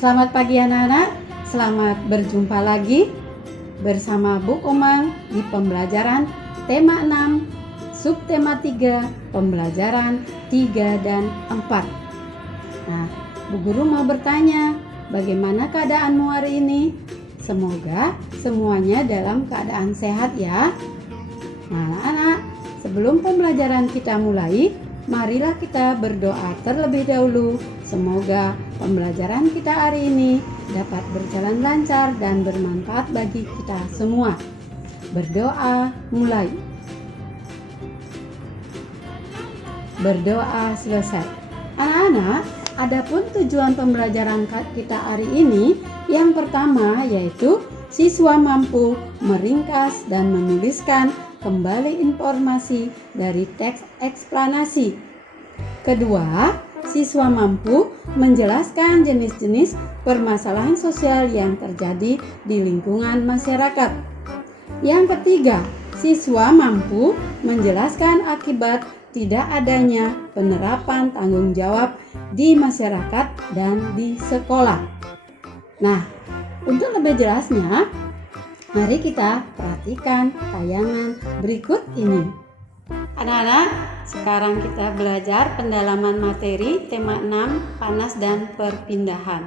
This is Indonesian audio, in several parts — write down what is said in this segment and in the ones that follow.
Selamat pagi anak-anak, selamat berjumpa lagi bersama Bu Komang di pembelajaran tema 6, subtema 3, pembelajaran 3 dan 4. Nah, Bu Guru mau bertanya, bagaimana keadaanmu hari ini? Semoga semuanya dalam keadaan sehat ya. Nah anak-anak, sebelum pembelajaran kita mulai, marilah kita berdoa terlebih dahulu. Semoga pembelajaran kita hari ini dapat berjalan lancar dan bermanfaat bagi kita semua. Berdoa mulai. Berdoa selesai. Anak-anak, adapun tujuan pembelajaran kita hari ini, yang pertama yaitu siswa mampu meringkas dan menuliskan kembali informasi dari teks eksplanasi. Kedua, siswa mampu menjelaskan jenis-jenis permasalahan sosial yang terjadi di lingkungan masyarakat. Yang ketiga, siswa mampu menjelaskan akibat tidak adanya penerapan tanggung jawab di masyarakat dan di sekolah. Nah, untuk lebih jelasnya, mari kita perhatikan tayangan berikut ini. Anak-anak, sekarang kita belajar pendalaman materi tema 6, panas dan perpindahan.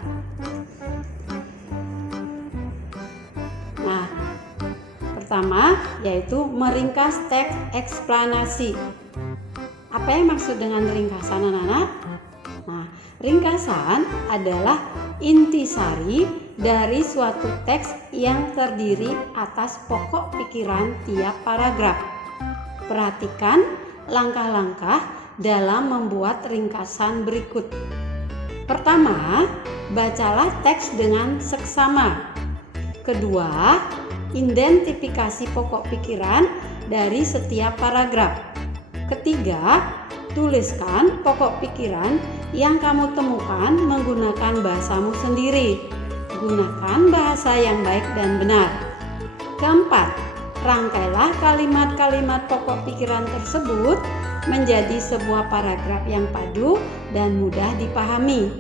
Nah, pertama yaitu meringkas teks eksplanasi. Apa yang maksud dengan ringkasan anak-anak? Nah, ringkasan adalah intisari dari suatu teks yang terdiri atas pokok pikiran tiap paragraf. Perhatikan langkah-langkah dalam membuat ringkasan berikut. Pertama, bacalah teks dengan seksama. Kedua, identifikasi pokok pikiran dari setiap paragraf. Ketiga, tuliskan pokok pikiran yang kamu temukan menggunakan bahasamu sendiri. Gunakan bahasa yang baik dan benar. Keempat, rangkailah kalimat-kalimat pokok pikiran tersebut menjadi sebuah paragraf yang padu dan mudah dipahami.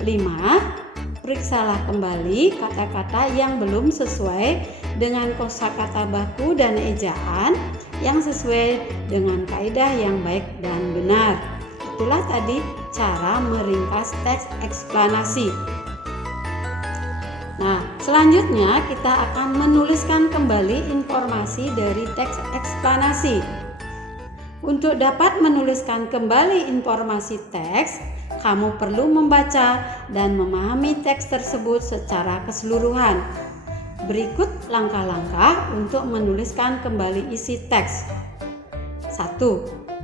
5. Periksalah kembali kata-kata yang belum sesuai dengan kosakata baku dan ejaan yang sesuai dengan kaidah yang baik dan benar. Itulah tadi cara meringkas teks eksplanasi. Nah, selanjutnya kita akan menuliskan kembali informasi dari teks eksplanasi. Untuk dapat menuliskan kembali informasi teks, kamu perlu membaca dan memahami teks tersebut secara keseluruhan. Berikut langkah-langkah untuk menuliskan kembali isi teks. 1.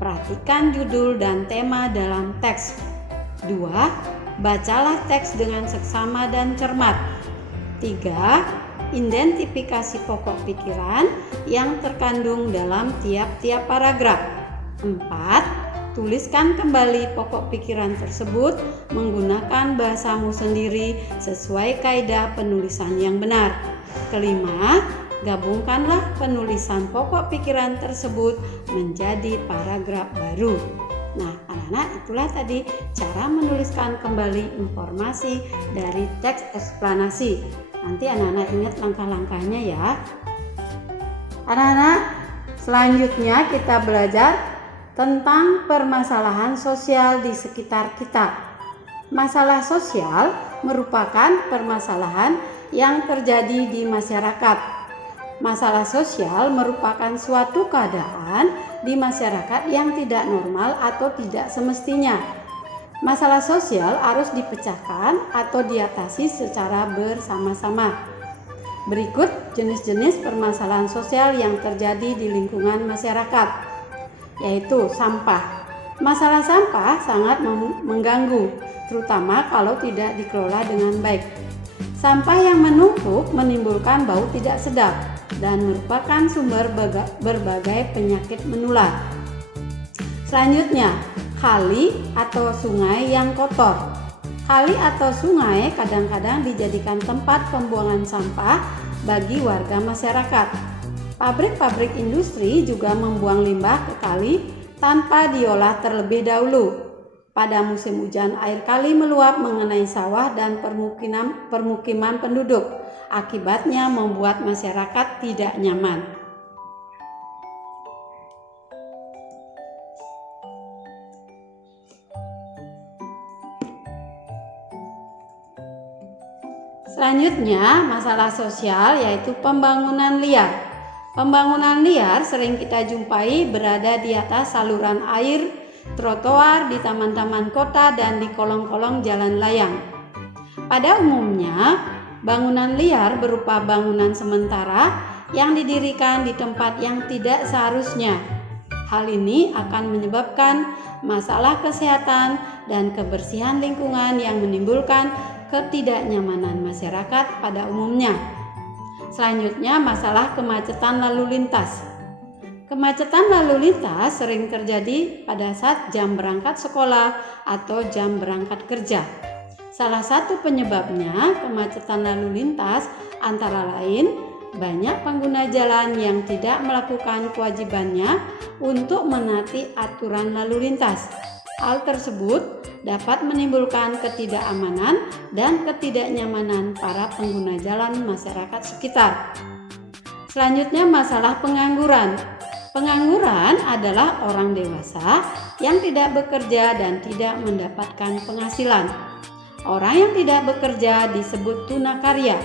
Perhatikan judul dan tema dalam teks. 2. Bacalah teks dengan seksama dan cermat. 3. Identifikasi pokok pikiran yang terkandung dalam tiap-tiap paragraf. 4. Tuliskan kembali pokok pikiran tersebut menggunakan bahasamu sendiri sesuai kaidah penulisan yang benar. Kelima, gabungkanlah penulisan pokok pikiran tersebut menjadi paragraf baru. Nah, anak-anak, itulah tadi cara menuliskan kembali informasi dari teks eksplanasi. Nanti anak-anak ingat langkah-langkahnya ya. Anak-anak, selanjutnya kita belajar tentang permasalahan sosial di sekitar kita. Masalah sosial merupakan permasalahan yang terjadi di masyarakat. Masalah sosial merupakan suatu keadaan di masyarakat yang tidak normal atau tidak semestinya. Masalah sosial harus dipecahkan atau diatasi secara bersama-sama. Berikut jenis-jenis permasalahan sosial yang terjadi di lingkungan masyarakat, yaitu sampah. Masalah sampah sangat mengganggu, terutama kalau tidak dikelola dengan baik. Sampah yang menumpuk menimbulkan bau tidak sedap dan merupakan sumber berbagai penyakit menular. Selanjutnya, kali atau sungai yang kotor. Kali atau sungai kadang-kadang dijadikan tempat pembuangan sampah bagi warga masyarakat. Pabrik-pabrik industri juga membuang limbah ke kali tanpa diolah terlebih dahulu. Pada musim hujan, air kali meluap mengenai sawah dan permukiman penduduk. Akibatnya membuat masyarakat tidak nyaman. Selanjutnya, masalah sosial yaitu pembangunan liar. Pembangunan liar sering kita jumpai berada di atas saluran air, trotoar, di taman-taman kota, dan di kolong-kolong jalan layang. Pada umumnya, bangunan liar berupa bangunan sementara yang didirikan di tempat yang tidak seharusnya. Hal ini akan menyebabkan masalah kesehatan dan kebersihan lingkungan yang menimbulkan ketidaknyamanan masyarakat pada umumnya. Selanjutnya, masalah kemacetan lalu lintas. Kemacetan lalu lintas sering terjadi pada saat jam berangkat sekolah atau jam berangkat kerja. Salah satu penyebabnya kemacetan lalu lintas antara lain banyak pengguna jalan yang tidak melakukan kewajibannya untuk menaati aturan lalu lintas. Hal tersebut dapat menimbulkan ketidakamanan dan ketidaknyamanan para pengguna jalan masyarakat sekitar. Selanjutnya, masalah pengangguran. Pengangguran adalah orang dewasa yang tidak bekerja dan tidak mendapatkan penghasilan. Orang yang tidak bekerja disebut tunakarya.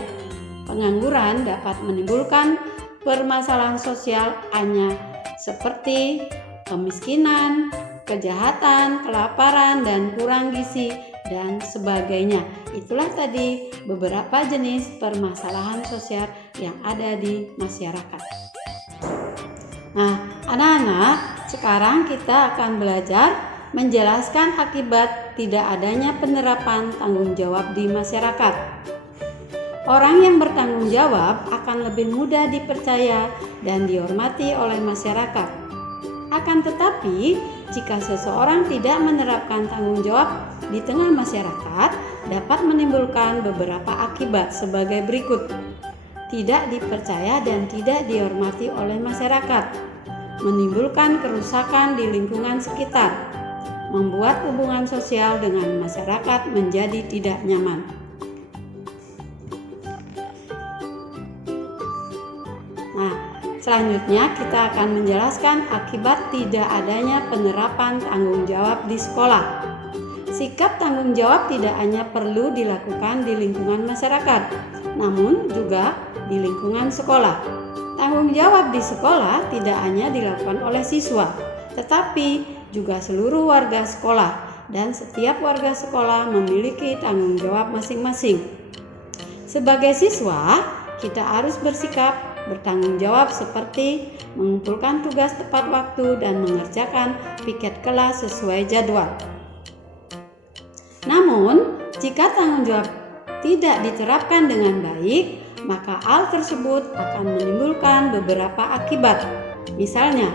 Pengangguran dapat menimbulkan permasalahan sosial seperti kemiskinan, kejahatan, kelaparan, dan kurang gizi, dan sebagainya. Itulah tadi beberapa jenis permasalahan sosial yang ada di masyarakat. Nah, anak-anak, sekarang kita akan belajar menjelaskan akibat tidak adanya penerapan tanggung jawab di masyarakat. Orang yang bertanggung jawab akan lebih mudah dipercaya dan dihormati oleh masyarakat. Akan tetapi, jika seseorang tidak menerapkan tanggung jawab di tengah masyarakat, dapat menimbulkan beberapa akibat sebagai berikut. Tidak dipercaya dan tidak dihormati oleh masyarakat, menimbulkan kerusakan di lingkungan sekitar, membuat hubungan sosial dengan masyarakat menjadi tidak nyaman. Nah, selanjutnya kita akan menjelaskan akibat tidak adanya penerapan tanggung jawab di sekolah. Sikap tanggung jawab tidak hanya perlu dilakukan di lingkungan masyarakat, namun juga di lingkungan sekolah. Tanggung jawab di sekolah tidak hanya dilakukan oleh siswa, tetapi juga seluruh warga sekolah, dan setiap warga sekolah memiliki tanggung jawab masing-masing. Sebagai siswa, kita harus bersikap bertanggung jawab seperti mengumpulkan tugas tepat waktu dan mengerjakan piket kelas sesuai jadwal. Namun, jika tanggung jawab tidak diterapkan dengan baik, maka hal tersebut akan menimbulkan beberapa akibat. Misalnya,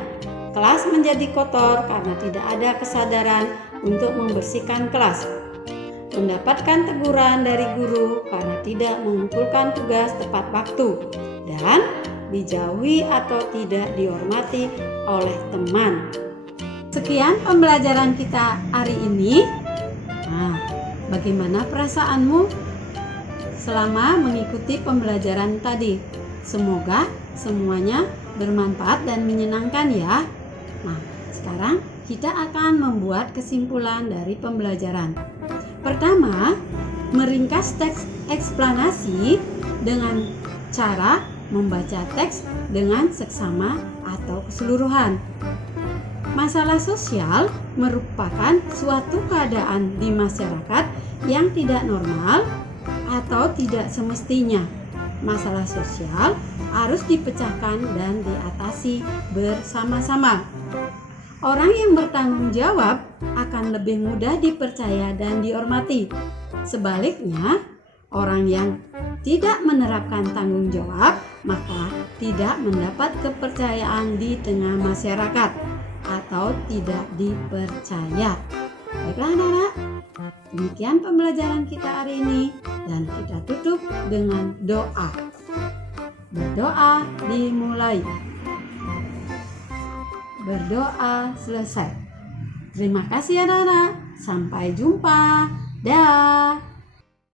kelas menjadi kotor karena tidak ada kesadaran untuk membersihkan kelas, mendapatkan teguran dari guru karena tidak mengumpulkan tugas tepat waktu, dan dijauhi atau tidak dihormati oleh teman. Sekian pembelajaran kita hari ini. Nah, bagaimana perasaanmu selama mengikuti pembelajaran tadi? Semoga semuanya bermanfaat dan menyenangkan ya. Nah, sekarang kita akan membuat kesimpulan dari pembelajaran. Pertama, meringkas teks eksplanasi dengan cara membaca teks dengan seksama atau keseluruhan. Masalah sosial merupakan suatu keadaan di masyarakat yang tidak normal atau tidak semestinya. Masalah sosial harus dipecahkan dan diatasi bersama-sama. Orang yang bertanggung jawab akan lebih mudah dipercaya dan dihormati. Sebaliknya, orang yang tidak menerapkan tanggung jawab maka tidak mendapat kepercayaan di tengah masyarakat atau tidak dipercaya. Baiklah anak-anak, demikian pembelajaran kita hari ini, dan kita tutup dengan doa. Berdoa dimulai. Berdoa selesai. Terima kasih anak-anak. Sampai jumpa. Dah.